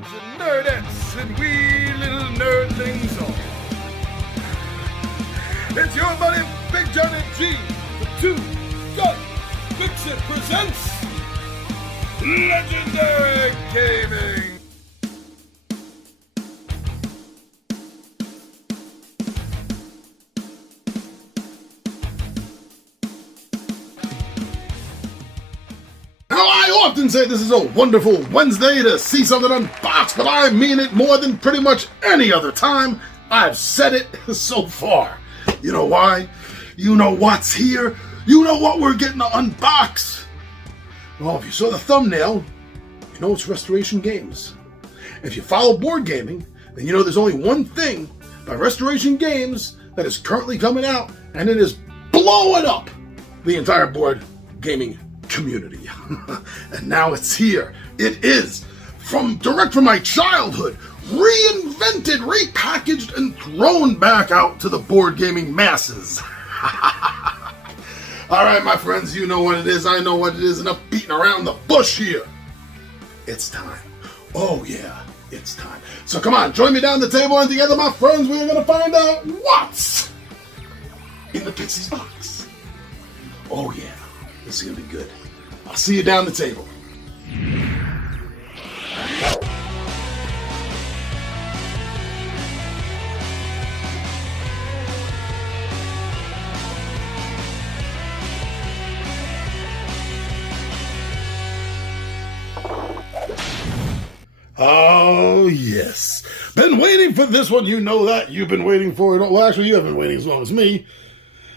nerds and nerdettes and wee little nerdlings all. It's your buddy Big Johnny G, the two Gun Pixie presents Legendary Gaming. I often say this is a wonderful Wednesday to see something unboxed, but I mean it more than pretty much any other time. I've said it so far. You know why? You know what's here. You know what we're getting to unbox. Well, if you saw the thumbnail, you know it's Restoration Games. If you follow board gaming, then you know there's only one thing by Restoration Games that is currently coming out, and it is blowing up the entire board gaming community. And now it's here. It is direct from my childhood, reinvented, repackaged, and thrown back out to the board gaming masses. All right, my friends, you know what it is. I know what it is. Enough beating around the bush here. It's time. Oh yeah, it's time. So come on, join me down the table, and together, my friends, we are going to find out what's in the Pixie's box. Oh yeah, this is going to be good. I'll see you down the table. Oh, yes. Been waiting for this one. You know that. You've been waiting for it. Well, actually, you haven't been waiting as long as me,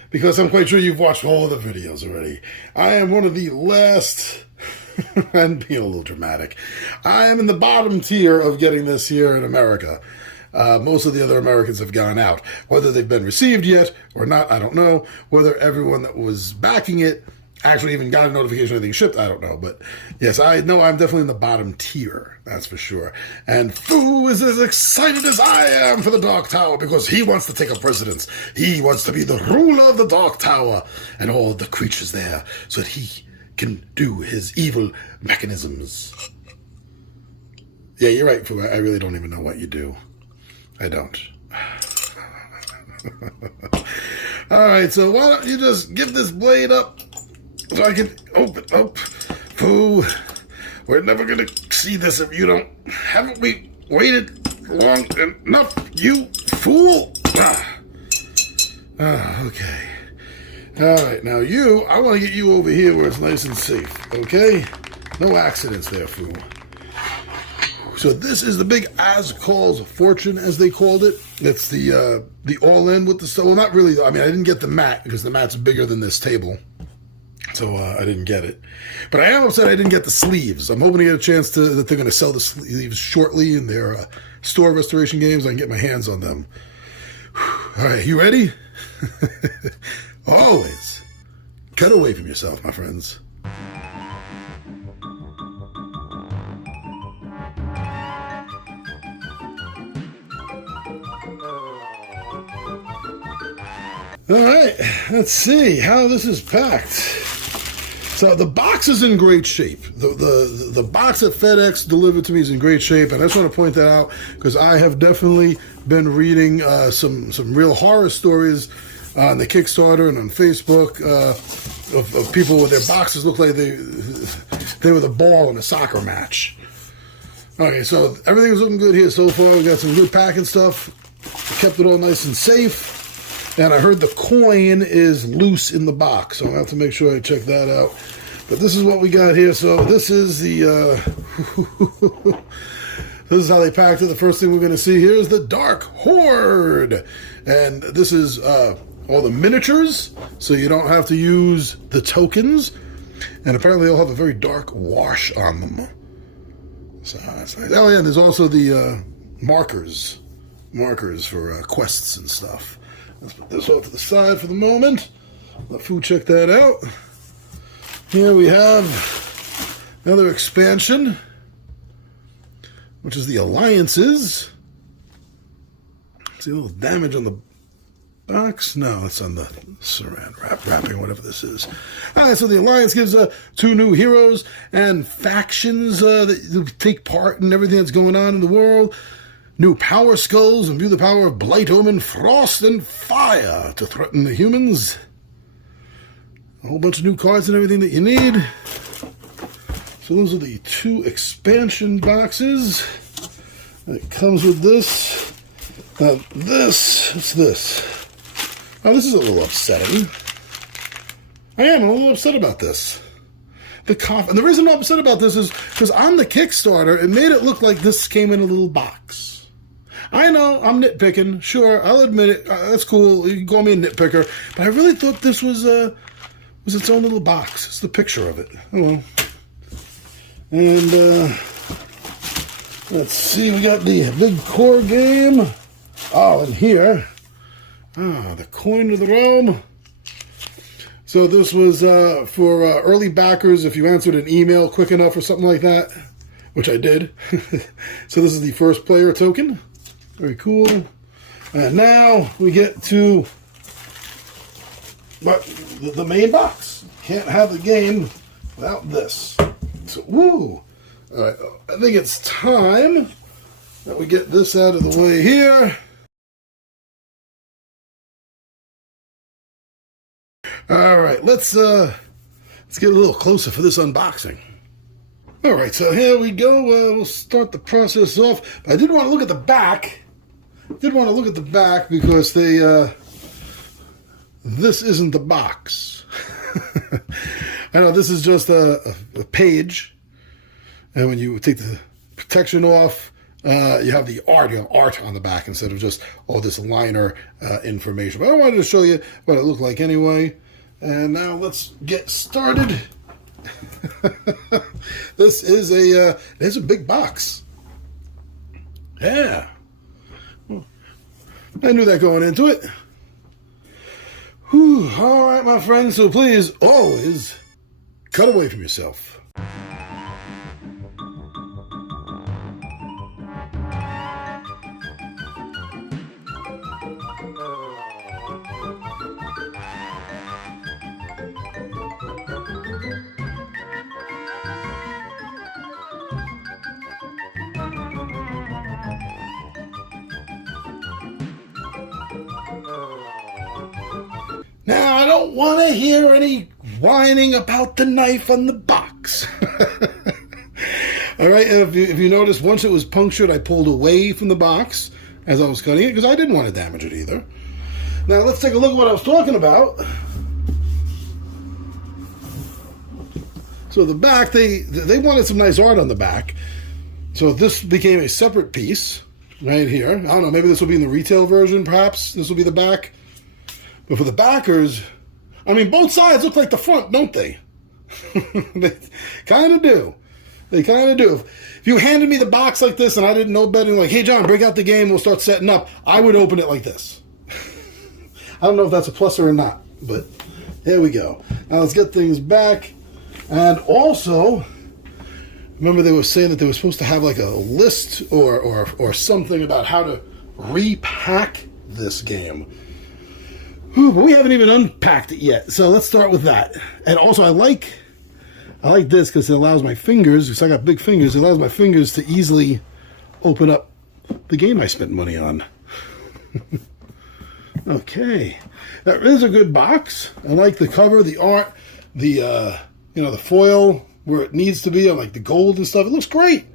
because I'm quite sure you've watched all the videos already. I am one of the last, and being a little dramatic, I am in the bottom tier of getting this here in America. Most of the other Americans have gone out. Whether they've been received yet or not, I don't know. Whether everyone that was backing it actually even got a notification of anything shipped, I don't know. But yes, I know I'm definitely in the bottom tier, that's for sure. And Fu is as excited as I am for the Dark Tower, because he wants to take up residence. He wants to be the ruler of the Dark Tower and all the creatures there, so that he can do his evil mechanisms. Yeah, you're right, Fu. I really don't even know what you do. I don't. All right, so why don't you just give this blade up so I can open up. Fu, we're never going to see this if you don't. Haven't we waited long enough, you fool? Okay. All right, now I want to get you over here where it's nice and safe, okay? No accidents there, Fu. So this is the big Azkal's Fortune, as they called it. It's the all-in with the stuff. Well, not really. I mean, I didn't get the mat, because the mat's bigger than this table. So I didn't get it. But I am upset I didn't get the sleeves. I'm hoping to get a chance that they're going to sell the sleeves shortly in their store, Restoration Games. I can get my hands on them. All right, you ready? Always. Cut away from yourself, my friends. All right, let's see how this is packed. So the box is in great shape. The box that FedEx delivered to me is in great shape, and I just want to point that out because I have definitely been reading some real horror stories on the Kickstarter and on Facebook of people with their boxes look like they were the ball in a soccer match. Okay, so everything's looking good here so far. We got some good packing stuff. Kept it all nice and safe. And I heard the coin is loose in the box, so I'll have to make sure I check that out. But this is what we got here. So this is this is how they packed it. The first thing we're going to see here is the Dark Horde. And this is all the miniatures, so you don't have to use the tokens. And apparently they'll have a very dark wash on them. So that's nice. Oh yeah, and there's also the markers for quests and stuff. Let's put this off to the side for the moment. Let Fu check that out. Here we have another expansion, which is the Alliances. See a little damage on the box? No, it's on the saran wrapping, whatever this is. All right, so the Alliance gives 2 new heroes and factions that take part in everything that's going on in the world. New power skulls imbue the power of Blight Omen, Frost, and Fire to threaten the humans. A whole bunch of new cards and everything that you need. So those are the 2 expansion boxes. It comes with this. Now what's this? Now this is a little upsetting. I am a little upset about this. And the reason I'm upset about this is because on the Kickstarter, it made it look like this came in a little box. I know, I'm nitpicking. Sure, I'll admit it. That's cool. You can call me a nitpicker. But I really thought this was its own little box. It's the picture of it. Oh well. And let's see, we got the big core game. Oh, and here, the Coin of the Realm. So this was for early backers if you answered an email quick enough or something like that, which I did. So this is the first player token. Very cool. And now we get to the main box. Can't have the game without this. So, woo! All right, I think it's time that we get this out of the way here. All right, let's get a little closer for this unboxing. All right, so here we go. We'll start the process off. I did want to look at the back. Because this isn't the box. I know this is just a page, and when you take the protection off, you have the art on the back instead of just all this liner information. But I wanted to show you what it looked like anyway. And now let's get started. This is a big box. Yeah, I knew that going into it. Whew. All right, my friends. So please always cut away from yourself. Now, I don't want to hear any whining about the knife on the box. All right, if you notice, once it was punctured, I pulled away from the box as I was cutting it because I didn't want to damage it either. Now, let's take a look at what I was talking about. So the back, they wanted some nice art on the back. So this became a separate piece right here. I don't know, maybe this will be in the retail version, perhaps. This will be the back. But for the backers, I mean, both sides look like the front, don't they? They kind of do. They kind of do. If you handed me the box like this and I didn't know better, like, hey, John, break out the game, we'll start setting up, I would open it like this. I don't know if that's a plus or not, but there we go. Now let's get things back. And also, remember they were saying that they were supposed to have like a list or something about how to repack this game. Whew, but we haven't even unpacked it yet, so let's start with that. And also, I like this because it allows my fingers, because I got big fingers, it allows my fingers to easily open up the game I spent money on. Okay, that is a good box. I like the cover, the art, the the foil where it needs to be on like the gold and stuff. It looks great.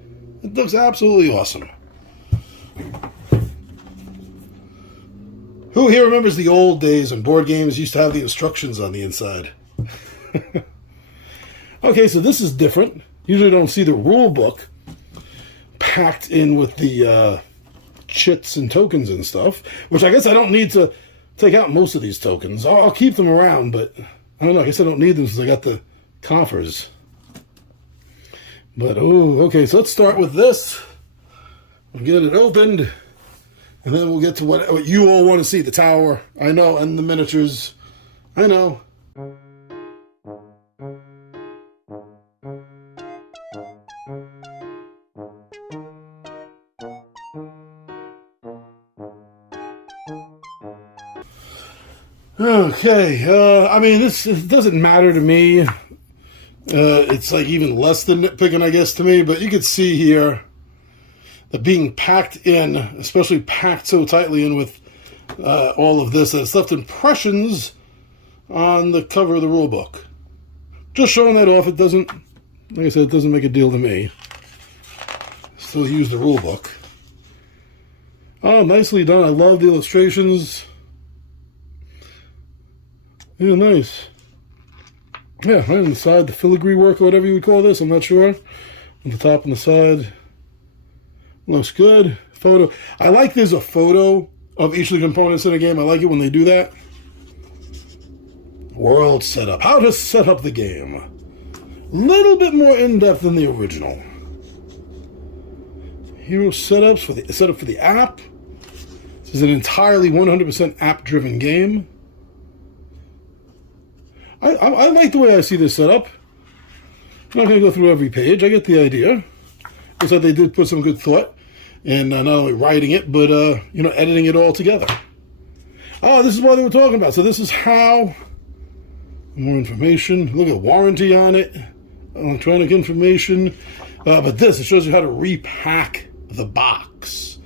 It looks absolutely awesome. Who here remembers the old days when board games used to have the instructions on the inside? Okay, so this is different. Usually don't see the rule book packed in with the chits and tokens and stuff, which I guess I don't need to take out most of these tokens. I'll keep them around, but I don't know. I guess I don't need them since I got the coffers. But, oh, okay, so let's start with this. We'll get it opened. And then we'll get to what you all want to see, the tower. I know, and the miniatures. I know. Okay, I mean, this it doesn't matter to me. It's like even less than nitpicking, I guess, to me. But you could see here that being packed in, especially packed so tightly in with all of this, that it's left impressions on the cover of the rule book. Just showing that off. It doesn't, like I said, it doesn't make a deal to me. Still use the rule book. Oh, nicely done. I love the illustrations. Yeah, nice. Yeah, right on the side, the filigree work or whatever you would call this, I'm not sure. On the top and the side. Looks good. Photo. I like there's a photo of each of the components in a game. I like it when they do that. World setup. How to set up the game. A little bit more in-depth than the original. Hero setups for the setup for the app. This is an entirely 100% app-driven game. I like the way I see this setup. I'm not going to go through every page. I get the idea. Looks like they did put some good thought in not only writing it, but editing it all together. Oh, this is what they were talking about. So this is how. More information. Look at warranty on it. Electronic information. But this, it shows you how to repack the box.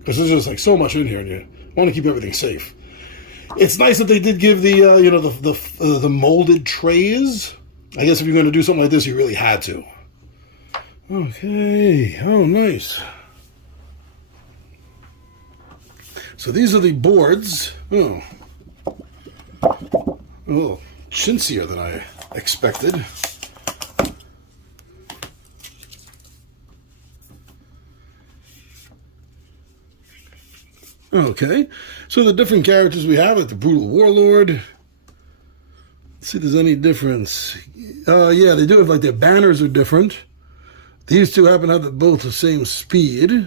Because there's just like so much in here, and you want to keep everything safe. It's nice that they did give the the molded trays. I guess if you're going to do something like this, you really had to. Okay. Oh, nice. So these are the boards. Oh, a little chintzier than I expected. Okay, so the different characters we have, like the Brutal Warlord. Let's see if there's any difference. Yeah, they do have, like, their banners are different. These two happen to have both the same speed.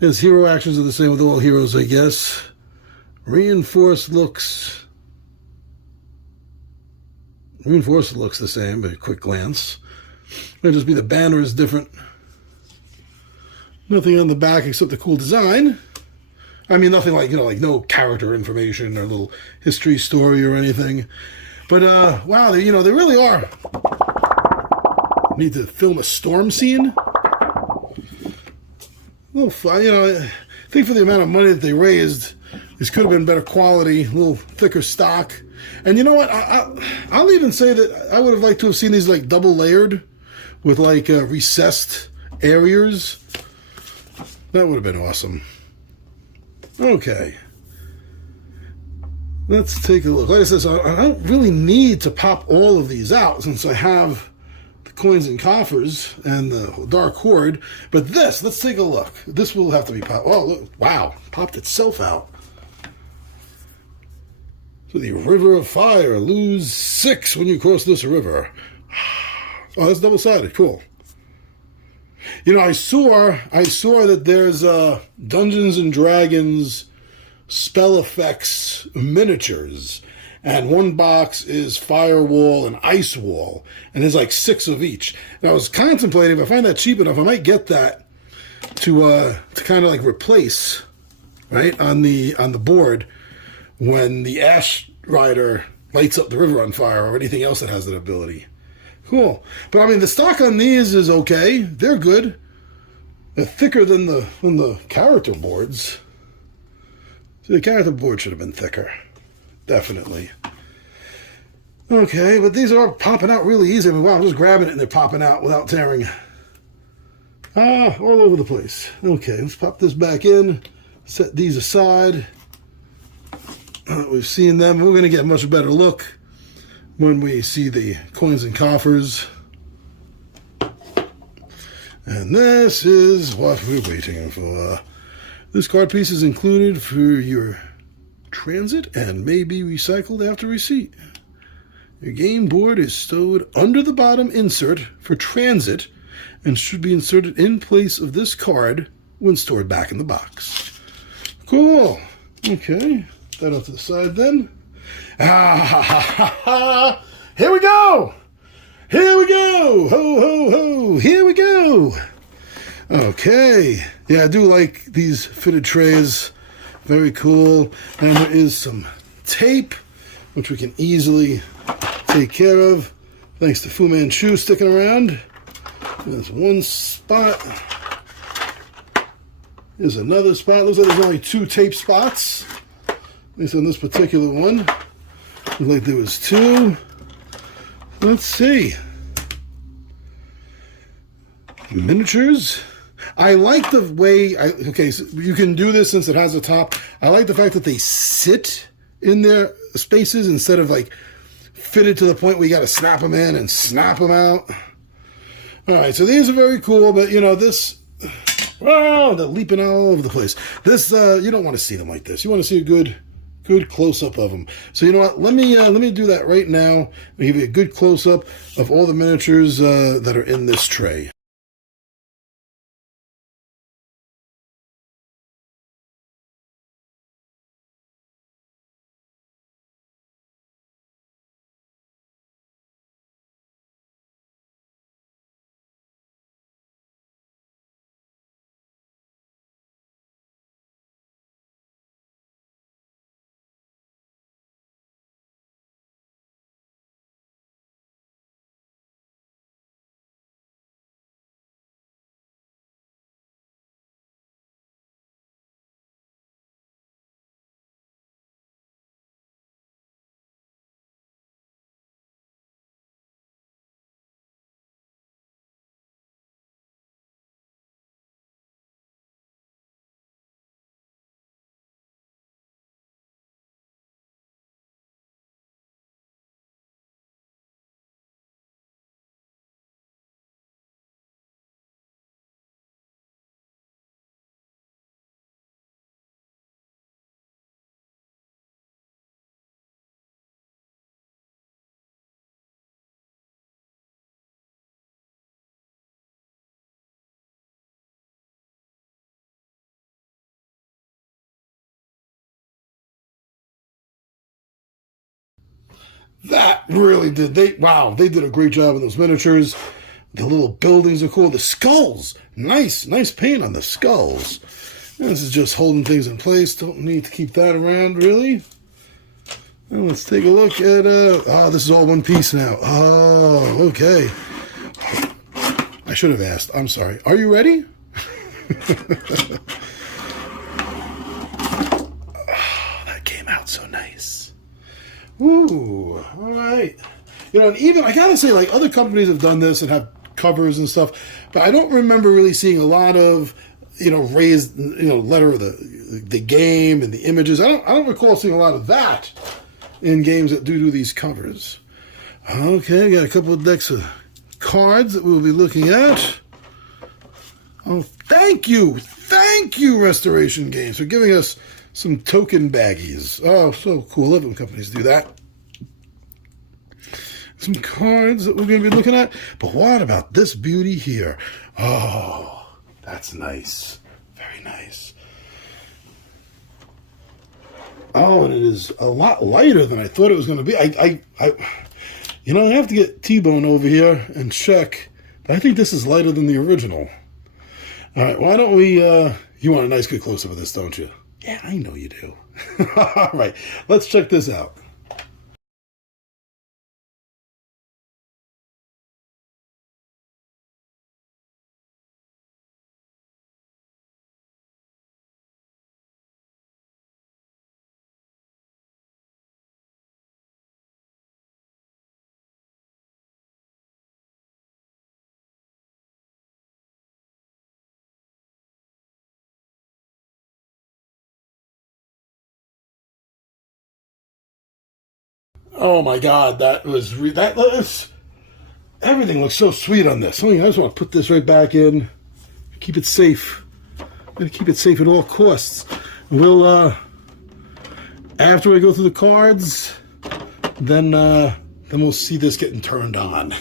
His hero actions are the same with all heroes, I guess. Reinforced looks the same, but a quick glance. It'll just be the banner is different. Nothing on the back except the cool design. I mean, nothing like, like no character information or little history story or anything. But, wow, they really are. Need to film a storm scene. A little fun, I think for the amount of money that they raised, this could have been better quality, a little thicker stock. And you know what? I'll even say that I would have liked to have seen these, like, double layered with, like, recessed areas. That would have been awesome. Okay. Let's take a look. Like I said, so I don't really need to pop all of these out since I have the coins and coffers and the Dark Horde. But this, let's take a look. This will have to be popped. Oh, look. Wow. Popped itself out. So the River of Fire. Lose 6 when you cross this river. Oh, that's double-sided. Cool. I saw that there's Dungeons and Dragons spell effects miniatures, and one box is Firewall and Ice Wall, and there's like 6 of each. And I was contemplating, if I find that cheap enough, I might get that to kind of like replace, right, on the board when the Ash Rider lights up the river on fire or anything else that has that ability. Cool. But I mean, the stock on these is okay. They're good. They're thicker than the character boards. So the character board should have been thicker. Definitely. Okay, but these are popping out really easy. I mean, wow, I'm just grabbing it and they're popping out without tearing. All over the place. Okay, let's pop this back in. Set these aside. We've seen them. We're going to get a much better look when we see the coins and coffers. And this is what we're waiting for. This card piece is included for your transit and may be recycled after receipt. Your game board is stowed under the bottom insert for transit and should be inserted in place of this card when stored back in the box. Cool. Okay. That off to the side then. Here we go! Here we go! Ho, ho, ho! Here we go! Okay. Yeah, I do like these fitted trays. Very cool. And there is some tape, which we can easily take care of, thanks to Fu Manchu sticking around. There's one spot. There's another spot. Looks like there's only 2 tape spots. At least on this particular one. Looks like there was 2. Let's see. Miniatures. I like the way, okay, so you can do this since it has a top. I like the fact that they sit in their spaces instead of like fitted to the point where you got to snap them in and snap them out. All right, so these are very cool, but you know, this, oh, they're leaping all over the place. This, you don't want to see them like this. You want to see a good close-up of them. So you know what? Let me do that right now. Let me give you a good close-up of all the miniatures that are in this tray. That really did. Wow, they did a great job in those miniatures. The little buildings are cool. The skulls, nice paint on the skulls. And this is just holding things in place. Don't need to keep that around, really. Well, let's take a look at, oh, this is all one piece now. Oh, okay. I should have asked. I'm sorry. Are you ready? Oh, that came out so nice. Ooh, all right. You know, and even, I gotta say, like, other companies have done this and have covers and stuff, but I don't remember really seeing a lot of, you know, raised, you know, letter of the game and the images. I don't recall seeing a lot of that in games that do these covers. Okay, we got a couple of decks of cards that we'll be looking at. Oh, thank you, Restoration Games, for giving us some token baggies. Oh, so cool. I love when companies do that. Some cards that we're going to be looking at. But what about this beauty here? Oh, that's nice. Very nice. Oh, and it is a lot lighter than I thought it was going to be. You know, I have to get T-Bone over here and check. But I think this is lighter than the original. All right, why don't we, you want a nice good close-up of this, don't you? Yeah, I know you do. All right, let's check this out. Oh my God, that was everything looks so sweet on this. I just want to put this right back in, keep it safe. I'm gonna keep it safe at all costs. We'll after I go through the cards, then we'll see this getting turned on.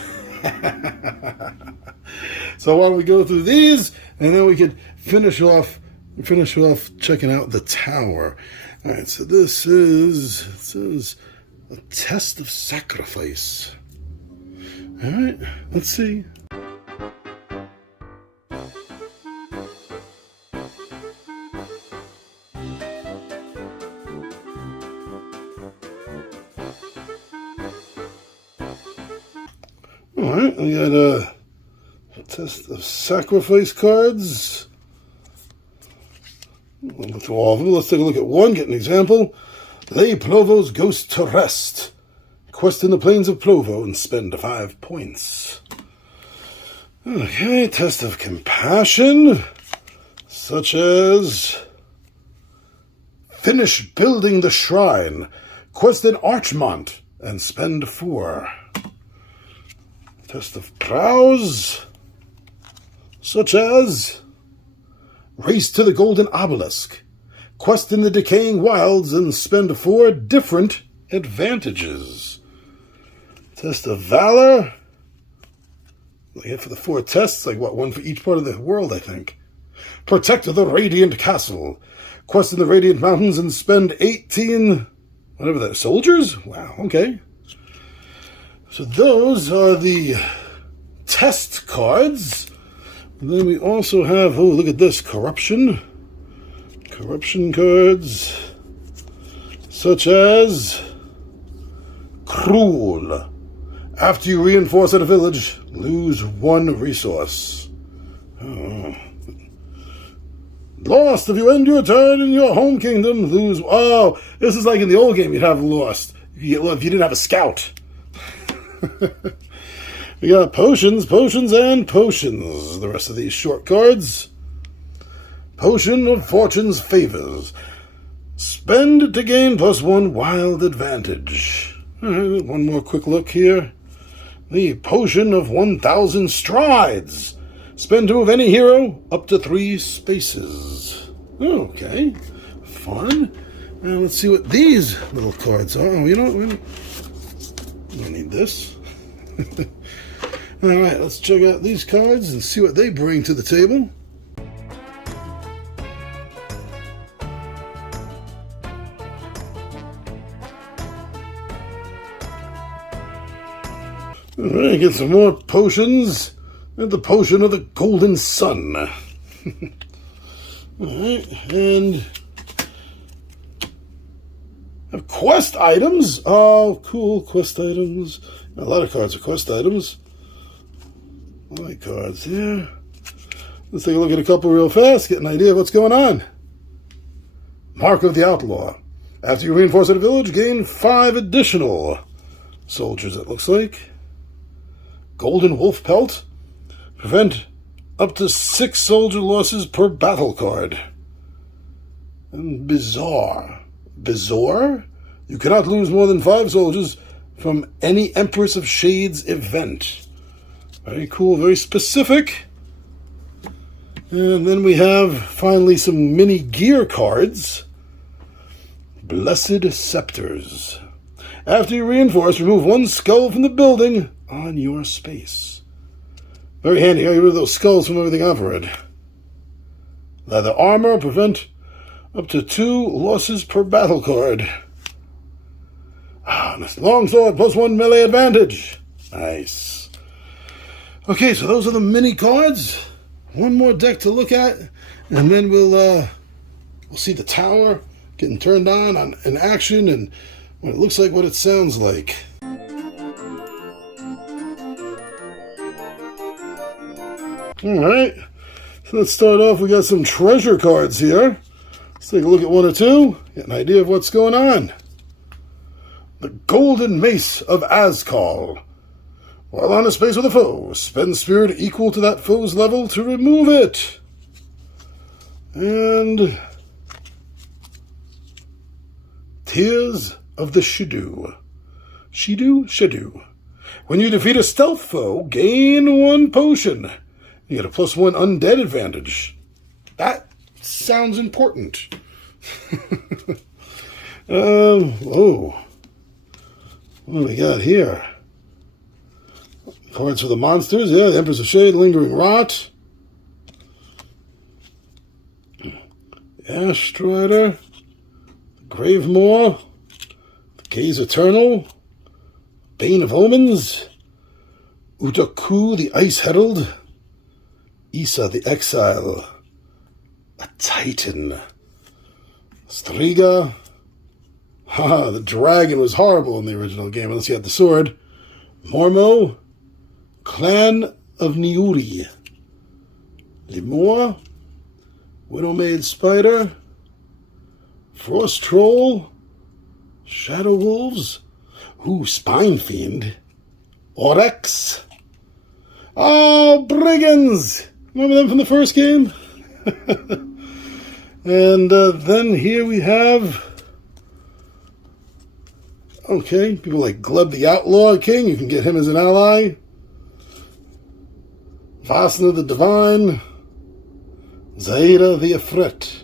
So why don't we go through these, and then we can finish off checking out the tower. All right, so this is, it says, a test of sacrifice. All right, let's see. Alright, we got a test of sacrifice cards. We'll look through all of them. Let's take a look at one, get an example. Lay Plovo's ghost to rest. Quest in the plains of Plovo and spend 5 points. Okay, test of compassion, such as finish building the shrine, quest in Archmont, and spend 4. Test of prowess, such as race to the golden obelisk, quest in the decaying wilds, and spend 4 different advantages. Test of valor, for the 4 tests, like what, 1 for each part of the world, I think. Protect the Radiant Castle. Quest in the Radiant Mountains and spend 18, whatever that, soldiers? Wow, okay. So those are the test cards. And then we also have, oh, look at this, corruption. Corruption cards, such as cruel. After you reinforce at a village, lose 1 resource. Oh. Lost. If you end your turn in your home kingdom, lose... Oh, this is like in the old game you'd have lost. If you didn't have a scout. We got potions, and potions. The rest of these short cards. Potion of Fortune's Favors. Spend to gain +1 wild advantage. All right, one more quick look here. The Potion of 1,000 Strides. Spend to move any hero up to 3 spaces. Okay, fun. Now let's see what these little cards are. Oh, you know what? We don't need this. All right, let's check out these cards and see what they bring to the table. All right, get some more potions. And the Potion of the Golden Sun. Alright, and have quest items. Oh, cool, quest items. A lot of cards are quest items. I like cards here. Let's take a look at a couple real fast, get an idea of what's going on. Mark of the Outlaw. After you reinforce at a village, gain 5 additional soldiers, it looks like. Golden Wolf Pelt. Prevent up to 6 soldier losses per battle card. And Bizarre. Bizarre? You cannot lose more than 5 soldiers from any Empress of Shades event. Very cool, very specific. And then we have, finally, some mini gear cards. Blessed Scepters. After you reinforce, remove 1 skull from the building on your space. Very handy. Get rid of those skulls from everything I've read. Leather armor. Prevent up to 2 losses per battle card. Longsword +1 melee advantage. Nice. Okay, so those are the mini cards. One more deck to look at, and then we'll see the tower getting turned on in action and what it looks like, what it sounds like. Alright, so let's start off. We got some treasure cards here. Let's take a look at 1 or 2, get an idea of what's going on. The Golden Mace of Azkal. While on a space with a foe, spend spirit equal to that foe's level to remove it. And Tears of the Shidu. Shidu. When you defeat a stealth foe, gain 1 potion. You get a +1 undead advantage. That sounds important. Oh. What do we got here? Cards for the monsters. Yeah, the Empress of Shade, Lingering Rot. Ash Strider. Gravemoor. Gaze Eternal. Bane of Omens. Utaku, the Ice Herald. Issa, the Exile. A Titan. Striga. Haha, the dragon was horrible in the original game, unless you had the sword. Mormo. Clan of Niuri, Lemur, Widowmaid Spider, Frost Troll, Shadow Wolves, Spine Fiend, Oryx. Oh, Brigands! Remember them from the first game? And then here we have, okay, people like Gleb the Outlaw King. You can get him as an ally. Vasna the Divine. Zaira the Ifrit.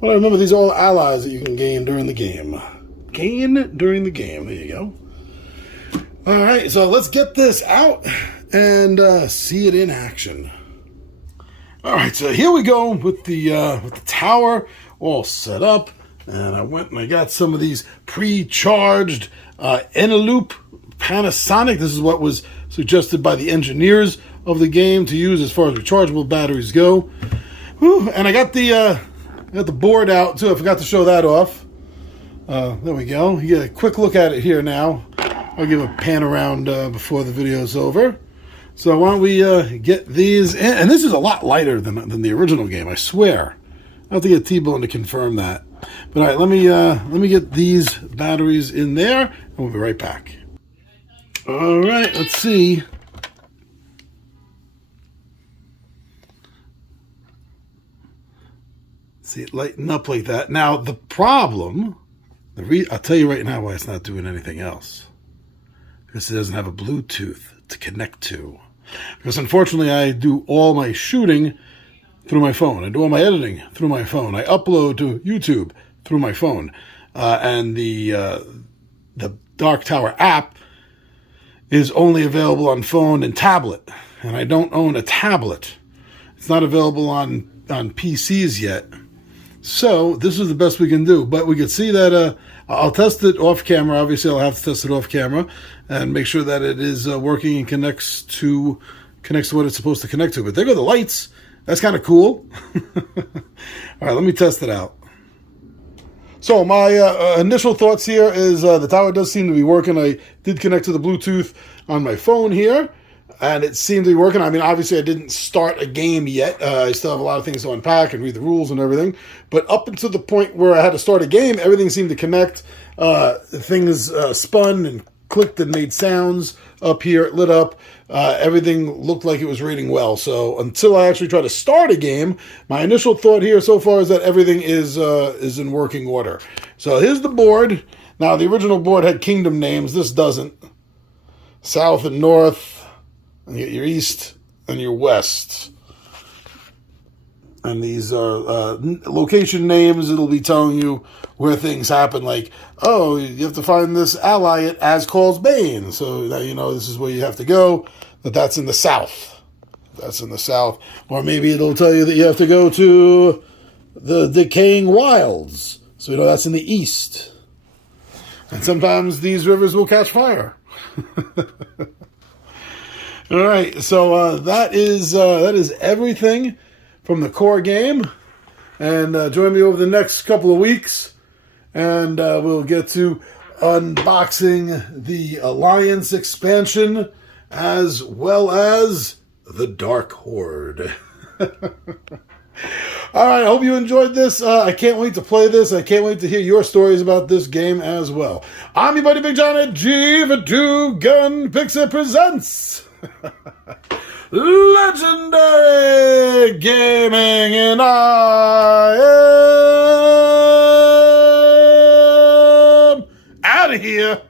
Well, I remember these are all allies that you can gain during the game. Gain during the game. There you go. All right, so let's get this out and see it in action. All right, so here we go with the tower all set up, and I went and I got some of these pre-charged Eneloop Panasonic. This is what was suggested by the engineers of the game to use as far as rechargeable batteries go. Whew, and I got the board out too. I forgot to show that off. There we go. You get a quick look at it here now. I'll give a pan around before the video's over. So why don't we get these in? And this is a lot lighter than the original game, I swear. I have to get T-Bone to confirm that. But all right, let me get these batteries in there, and we'll be right back. All right, let's see. See it lighten up like that. Now the problem, I'll tell you right now why it's not doing anything else. Because it doesn't have a Bluetooth to connect to. Because unfortunately I do all my shooting through my phone. I do all my editing through my phone. I upload to YouTube through my phone. And the Dark Tower app is only available on phone and tablet. And I don't own a tablet. It's not available on PCs yet. So this is the best we can do. But we can see that I'll test it off camera. Obviously, I'll have to test it off camera and make sure that it is working and connects to what it's supposed to connect to. But there go the lights. That's kind of cool. All right, let me test it out. So my initial thoughts here is the tower does seem to be working. I did connect to the Bluetooth on my phone here, and it seemed to be working. I mean, obviously, I didn't start a game yet. I still have a lot of things to unpack and read the rules and everything. But up until the point where I had to start a game, everything seemed to connect. Things spun and clicked and made sounds up here. It lit up. Everything looked like it was reading well. So until I actually try to start a game, my initial thought here so far is that everything is in working order. So here's the board. Now, the original board had kingdom names. This doesn't. South and north. And your east and your west. And these are location names. It'll be telling you where things happen. Like, oh, you have to find this ally at Ascal's Bane. So now you know this is where you have to go. That's in the south. That's in the south. Or maybe it'll tell you that you have to go to the Decaying Wilds. So you know that's in the east. And sometimes these rivers will catch fire. All right, so that is everything from the core game, and join me over the next couple of weeks, and we'll get to unboxing the Alliance expansion as well as the Dark Horde. All right, I hope you enjoyed this. I can't wait to play this. I can't wait to hear your stories about this game as well. I'm your buddy Big John at G2 Gun Pixie presents Legendary Gaming, and I am out of here.